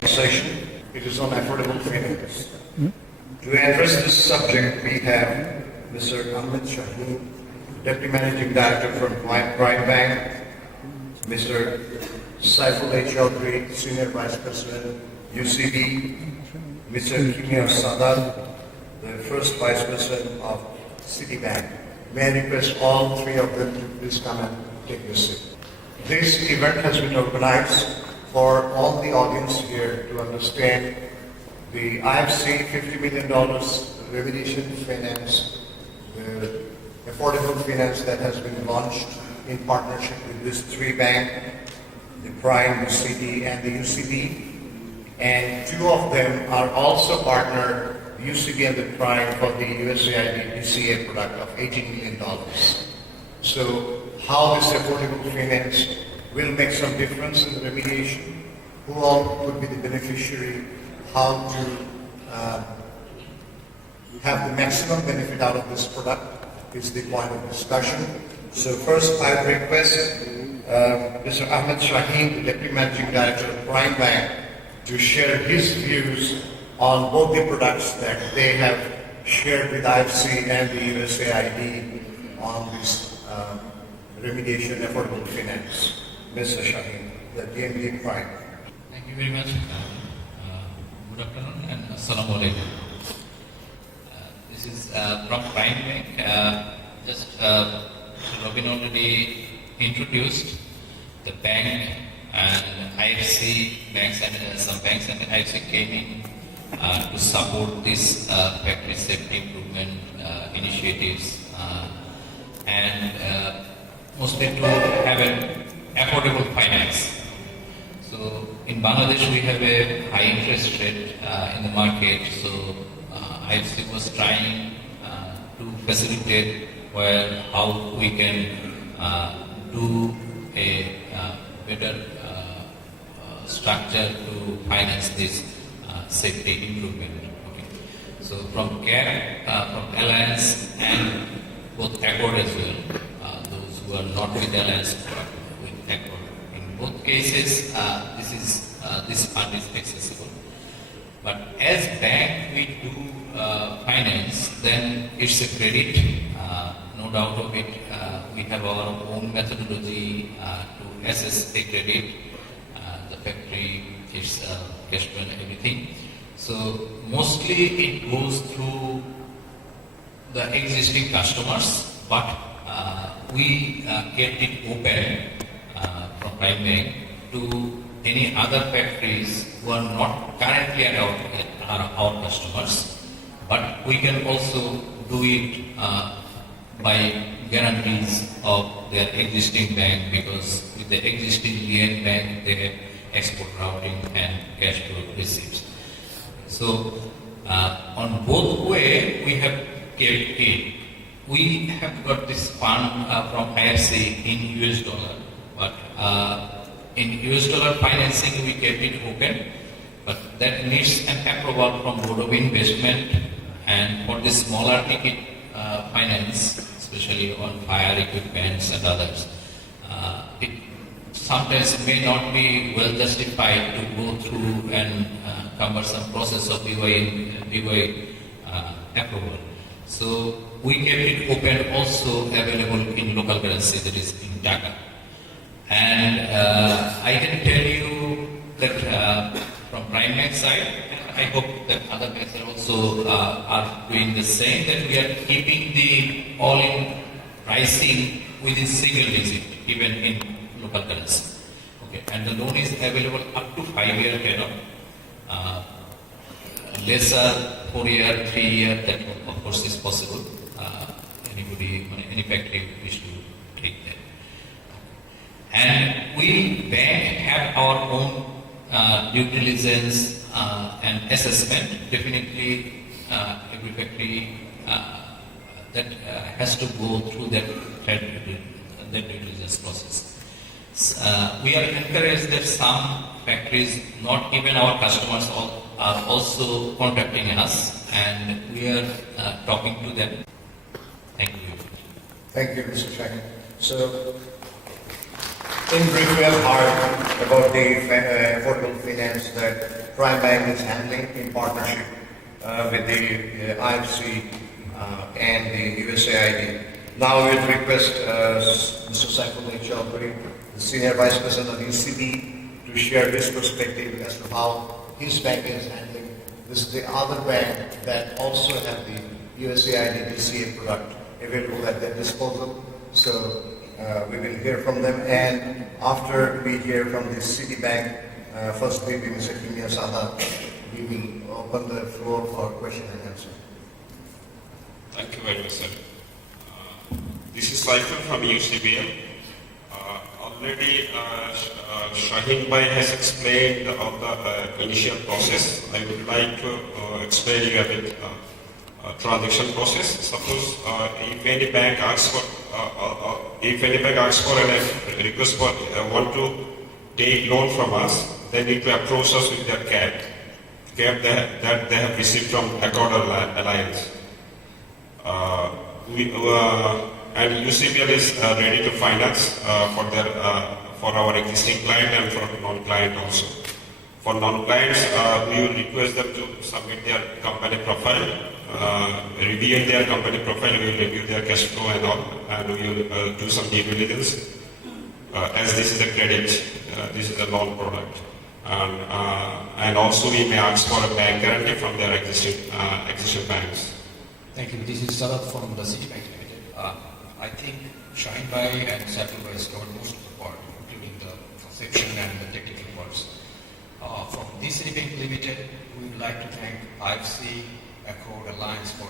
session. It is on affordable finance. To address this subject, we have Mr. Ahmed Shaheen, Deputy Managing Director from Prime Bank, Mr. Saifullah Chaudhry, Senior Vice President, UCB, Mr. Kimia Sadat, the First Vice President of Citibank. May I request all three of them to please come and take this seat. This event has been organized for all the audience here to understand the IFC $50 million remediation finance, the affordable finance that has been launched in partnership with these three banks, the Prime, UCD, and the UCB. And two of them are also partner, UCB and the Prime, for the USAID DCA product of $18 million. So how this affordable finance will make some difference in the remediation, who all could be the beneficiary, how to have the maximum benefit out of this product is the point of discussion. So first I request Mr. Ahmed Shaheen, the Deputy Managing Director of Prime Bank, to share his views on both the products that they have shared with IFC and the USAID on this remediation affordable finance. Mr. Shaheen, the DMD Prime. Thank you very much. Good afternoon and Assalamu alaikum. This is from Prime Bank. Just Robin already introduced the bank and IFC banks and some banks and IFC came in to support this factory safety improvement initiatives and mostly to have an affordable finance. So in Bangladesh we have a high interest rate in the market, so IFC was trying to facilitate how we can do a better structure to finance this safety improvement. Okay. So from CAP, from Alliance and both Accord as well, those who are not with Alliance with Accord. In both cases, this fund is accessible. But as bank we do finance, then it's a credit, no doubt of it. We have our own methodology to assess a credit, the factory, its cash flow and everything. So mostly it goes through the existing customers, but we kept it open from Prime Bank to any other factories who are not currently our customers, but we can also do it by guarantees of their existing bank, because with the existing DN bank they have export routing and cash flow receipts. So on both way we have kept it. We have got this fund from IFC in US dollar, but in US dollar financing we kept it open, but that needs an approval from Board of Investment, and for the smaller ticket finance, especially on fire equipments and others, it sometimes may not be well justified to go through an cumbersome process of BY approval. So we kept it open, also available in local currency, that is in Dhaka. And I can tell you that from Prime Bank side, I hope that other banks are also are doing the same, that we are keeping the all-in pricing within single digit, even in local currency. Okay, and the loan is available up to 5-year tenor, lesser 4-year, 3-year, that of course is possible. Anybody, any factory wish to take that. And we bank have our own due diligence and assessment. Definitely every factory that has to go through that due diligence process. We are encouraged that some factories, not even our customers, are also contacting us, and we are talking to them. Thank you. Thank you, Mr. Shaheen. So In brief, we have heard about the affordable finance that Prime Bank is handling in partnership with the IFC and the USAID. Now we would request Mr. Saifullah Chaudhary, the Senior Vice President of UCB, to share his perspective as to how his bank is handling. This is the other bank that also have the USAID DCA product available at their disposal. So we will hear from them, and after we hear from the Citibank, first maybe Mr. Kimia Sada, we will open the floor for question and answer. Thank you very much, sir. This is Saiful from UCBL. Already Shaheen Bhai has explained of the initial process. I would like to explain you a bit transaction process. Suppose if any bank asks for a request for want to take loan from us, they need to approach us with their CAD that they have received from Accord Alliance. And UCBL is ready to finance for our existing client and for non-client also. For non-clients, we will request them to submit their company profile. Reviewing their company profile, we will review their cash flow and all, and we will do some due diligence. As this is a credit, this is a loan product. And also we may ask for a bank guarantee from their existing banks. Thank you. This is Sarat from the Citibank Limited. I think Shaheen Bhai and Saiful Bhai has covered most of the part, including the conception and the technical parts. From this Citibank Limited, we would like to thank IFC, Accord Alliance for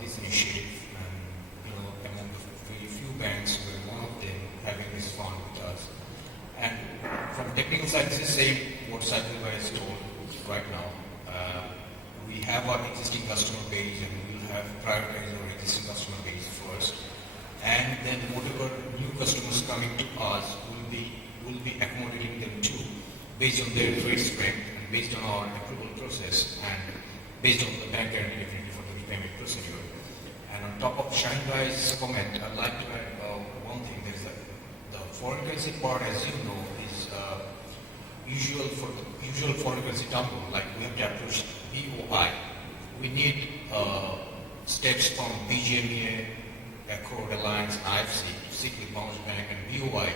this initiative, and among the very few banks, we're one of them having this fund with us. And from technical side, this is the same what Saiful Bhai has told right now. We have our existing customer base, and we will have prioritized our existing customer base first. And then whatever new customers coming to us will be accommodating them too, based on their credit strength and based on our approval process and based on the bank guarantee definitely for the repayment procedure. And on top of Shaheen Bhai's comment, I'd like to add one thing. There is the foreign currency part, as you know, is usual foreign currency term loan, like we have to approach BOI. We need steps from BGMEA, Accord Alliance, IFC to seek with Bounce Bank and BOI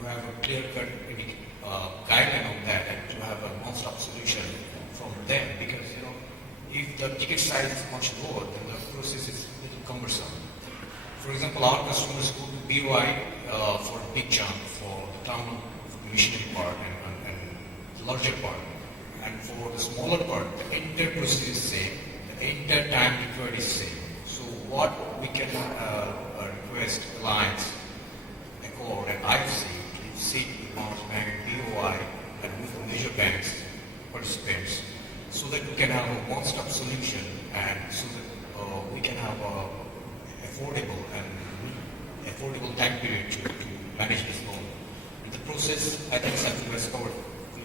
to have a clear-cut guideline on that and to have a one-stop solution from them, because if the ticket size is much lower, then the process is a little cumbersome. For example, our customers go to BOI for a big chunk for the town machinery part and the larger part, and for the smaller part, the entire process is the same, the entire time required is the same. So what we can request Alliance, Accord and IFC to seek with Bounce Bank, BOI and with the major banks participants, so that we can have a one-stop solution and so that we can have a affordable time period to manage this loan. In the process, I think Saiful has covered.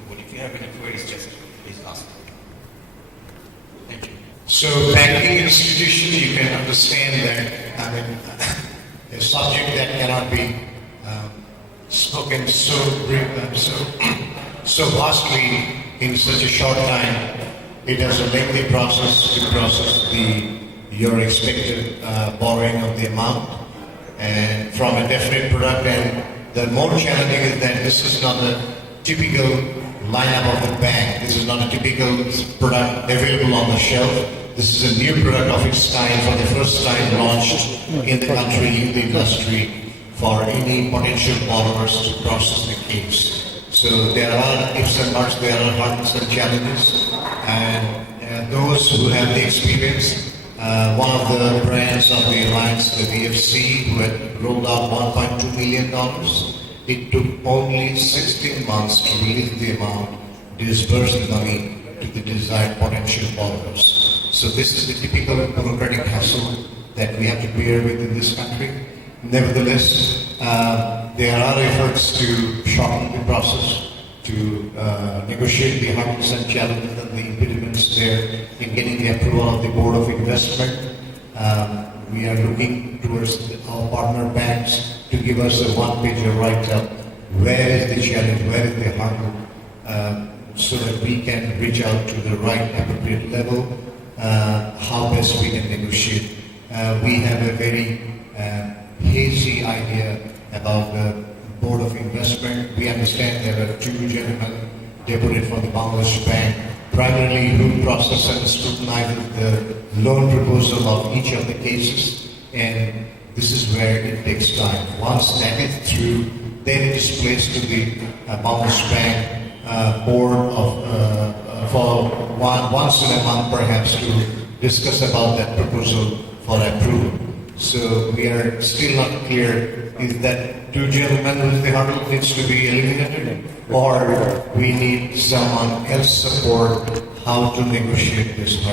But if you have any queries, just please ask. Thank you. So banking institution, you can understand that, a subject that cannot be spoken so vastly in such a short time. It has a lengthy process to process your expected borrowing of the amount and from a definite product. And the more challenging is that this is not a typical lineup of the bank. This is not a typical product available on the shelf. This is a new product of its kind, for the first time launched in the country, in the industry, for any potential borrowers to process the case. So there are ifs and buts, there are hurdles and challenges, and those who have the experience, one of the brands of the Alliance, the VFC, who had rolled out $1.2 million, it took only 16 months to release the amount, disburse the money to the desired potential borrowers. So this is the typical bureaucratic hassle that we have to bear with in this country. Nevertheless, there are efforts to shorten the process, to negotiate the hurdles and challenges and the impediments there in getting the approval of the Board of Investment. We are looking towards our partner banks to give us a one-pager write-up where is the challenge, where is the hurdle, so that we can reach out to the right appropriate level, how best we can negotiate. We have a very hazy idea about the Board of Investment. We understand there are two gentlemen deputed from the Bangladesh Bank, primarily who process and scrutinize the loan proposal of each of the cases, and this is where it takes time. Once that is through, then it is placed to the Bangladesh Bank board for once in a month perhaps to discuss about that proposal for approval. So we are still not clear if that two gentlemen with the hurdle needs to be eliminated, or we need someone else support how to negotiate this hurdle.